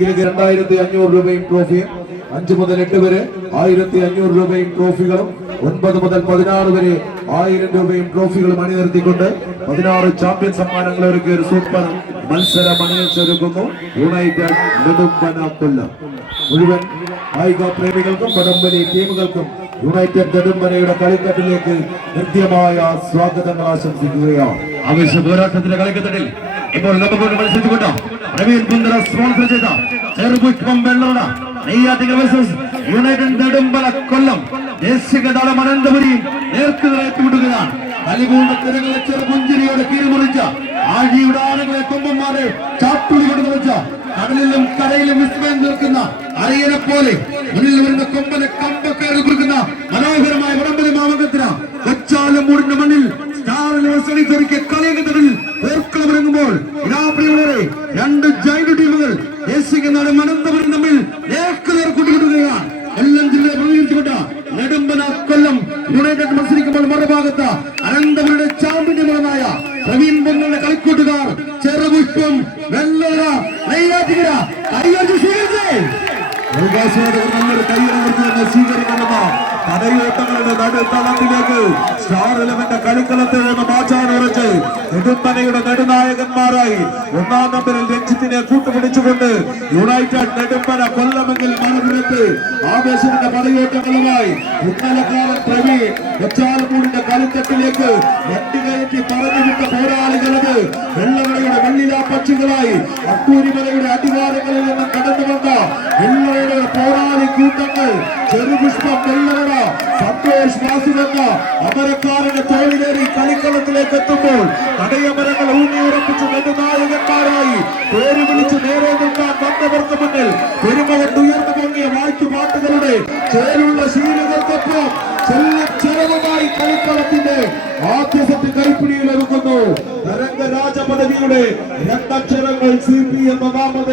2500 രൂപയും ട്രോഫിയും 5 മുതൽ 8 വരെ 1500 രൂപയും ട്രോഫികളും 9 മുതൽ 16 വരെ 1000 രൂപയും ട്രോഫികളും അണിനിരത്തിക്കൊണ്ട് 16 ചാമ്പ്യൻ സമ്മാനങ്ങൾ ഒരുക്കിയ ഒരു സൂപ്പർ മത്സരം അണിയിച്ചൊരുക്കുന്നു യുണൈറ്റഡ് നെടുമ്പന കൊല്ലം. മുഴുവൻ കായിക പ്രേമികൾക്കും വടംവലി ടീമുകൾക്കും യുണൈറ്റഡ് നെടുമ്പനയുടെ കളിത്തട്ടിലേക്ക് ഹൃദ്യമായ സ്വാഗതങ്ങൾ ആശംസിക്കുകയാണ്. ആവേശ പോരാട്ടത്തിലെ കളിക്കത്തട്ടിൽ ഇപ്പോൾ നമുക്കൊണ്ട് മത്സരിച്ചുകൊണ്ട് പ്രവീൺ കുന്തറ സ്പോൺസർ ചെയ്ത ചെറുപുഷ്പം വെള്ളറ നെയ്യാറ്റിങ്കൽ വേഴ്സസ് യുണൈറ്റഡ് നെടുമ്പന കൊല്ലം ദേശിക ദളം അനന്തപുരിയും നേർക്കുനിറയത്തിവിടുകയാണ്. കലിപൂർണ്ണ തിരകളെ ചെറുപുഞ്ചിരിയോടെ കീഴ്മുറിച്ച ആഴിയുടെ ആനകളെ കൊമ്പന്മാരെ ചാട്ടുളി കൊണ്ട് നിറച്ച കടലിലും കരയിലും വിസ്മയം തീർക്കുന്ന അരയനെ പോലെ മുന്നിൽ വരുന്ന കൊമ്പനെ കമ്പക്കയറി കുറുക്കുന്ന മനോഹരമായ വടംവലി മാമകത്തിന് കൊച്ചാലം മൂടിന്റെ മണ്ണിൽ കളിയകത്തിൽ ഓർക്കളമിറങ്ങുമ്പോൾ ഇടാപ്രിയവരെ രണ്ട് ജൈന്റ് ടീമുകൾ ദേശിക നാടും അനന്തപുരം തമ്മിൽ നേർക്കുനേർ കൂട്ടിക്കിട്ടുകയാണ്. കൊല്ലം ജില്ലയെ പ്രതിനിധീകരിച്ചുകൊണ്ട് നെടുമ്പന കൊല്ലം യുണൈറ്റഡ് മത്സരിക്കുമ്പോൾ മറുഭാഗത്ത് അനന്തപുരയുടെ ചാമ്പ്യന്മാരായ പ്രവീൺ പൊന്നയുടെ കളിക്കൂട്ടുകാർ ചെറുപുഷ്പം വെള്ളറ നെയ്യാറ്റിങ്കര കൈയടിച്ച് സ്വീകരിച്ചേ സ്വീകരിക്കുന്ന പടയോട്ടങ്ങളുടെ നടുത്തളത്തിലേക്ക് സ്റ്റാർ 11 കളിക്കളത്തിൽ നിന്ന് മാറ്റാൻ ഉറച്ച് നെടുമ്പനയുടെ നെടുനായകന്മാരായി 1-ാം നമ്പറിൽ രഞ്ജിത്തിനെ കൂട്ടുപിടിച്ചുകൊണ്ട് യുണൈറ്റഡ് നെടുമ്പന കൊല്ലമെങ്കിൽ മറുപുറത്ത് ആവേശത്തിന്റെ പടയോട്ടങ്ങളുമായി ഇന്നലക്കാരൻ പ്രവീൺ കൊച്ചാലമൂടിന്റെ കളിത്തട്ടിലേക്ക് വണ്ടികയറ്റി പറഞ്ഞുവിട്ട പോരാളികളത് വെള്ളവളയുടെ വെള്ളിലാ പക്ഷികളായി അട്ടൂരിമലയുടെ അധികാരങ്ങളിൽ നിന്ന് കടന്നു വന്ന വെള്ളവയുടെ പോരാളി കൂട്ടങ്ങൾ ചെറുപുഷ്പം വെള്ളവട സന്തോഷ് വാസുവെന്ന അമരക്കാരന്റെ തോളിലേറി കളിക്കളത്തിലേക്ക് എത്തുമ്പോൾ തടയമരങ്ങൾ ഊന്നിയുറപ്പിച്ച് നെടുനായകന്മാരായി പേര് വിളിച്ച് നേരെ നിൽക്കാൻ വന്നവർക്ക് മുന്നിൽ പെരുമകത്ത് ഉയർന്നു പൊങ്ങിയ വാഴ്ത്തുപാട്ടുകളുടെ ചേരുള്ള ശീലങ്ങൾക്കൊപ്പം ചെറുതുമായി കളിക്കളത്തിന്റെ ആദ്യ സെറ്റ് കൈപ്പിടിയിൽ ഒരുക്കുന്നു തരംഗ രാജപദവിയുടെ 2 അക്ഷരങ്ങൾ CPM ഒന്നാമത്